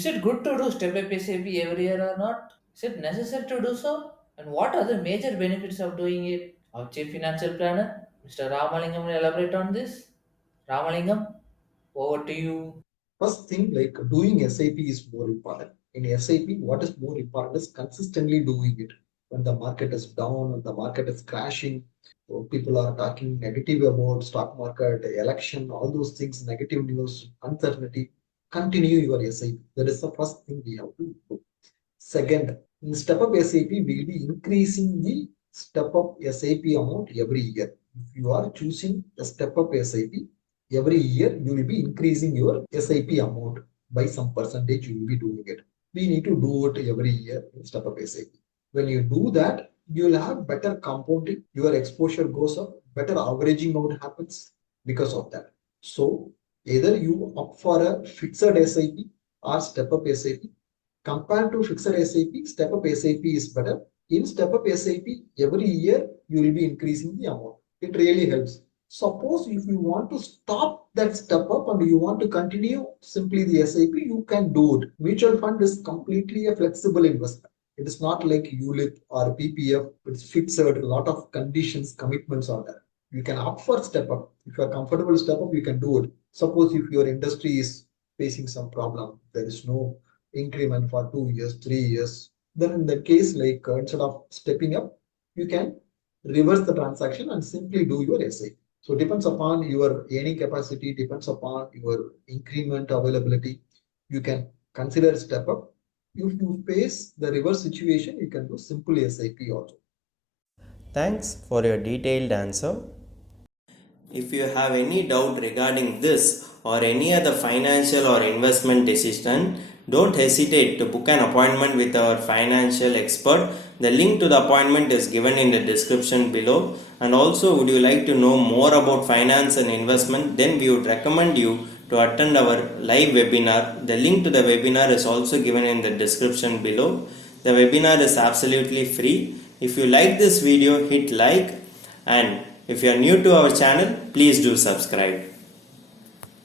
Is it good to do step by step every year or not? Is it necessary to do so? And what are the major benefits of doing it? Our chief financial planner, Mr. Ramalingam, will elaborate on this. Ramalingam, over to you. First thing, like doing SIP is more important. In SIP, what is more important is consistently doing it. When the market is down, when the market is crashing, people are talking negative about stock market, election, all those things, negative news, uncertainty. Continue your SIP. That is the first thing we have to do. Second, in step up SIP, we will be increasing the step up SIP amount every year. If you are choosing a step up SIP, every year you will be increasing your SIP amount by some percentage. You will be doing it. We need to do it every year in step up SIP. When you do that, you will have better compounding. Your exposure goes up. Better averaging out happens because of that. So either you opt for a fixed SIP or step up SIP. Compared to fixed SIP, step up SIP is better. In step up SIP, every year you will be increasing the amount. It really helps. Suppose if you want to stop that step up and you want to continue simply the SIP, you can do it. Mutual fund is completely a flexible investment. It is not like ULIP or PPF. It's fixed. A lot of conditions, commitments are there. You can opt for step up. If you are comfortable step up, you can do it. Suppose if your industry is facing some problem, there is no increment for 2 years, 3 years, then in that case, like instead of stepping up, you can reverse the transaction and simply do your SIP. So depends upon your earning capacity, depends upon your increment availability. You can consider step up. If you face the reverse situation, you can do simple SIP also. Thanks for your detailed answer. If you have any doubt regarding this or any other financial or investment decision, don't hesitate to book an appointment with our financial expert. The link to the appointment is given in the description below. And also, would you like to know more about finance and investment? Then we would recommend you to attend our live webinar. The link to the webinar is also given in the description below. The webinar is absolutely free. If you like this video, hit like, and if you are new to our channel, please do subscribe.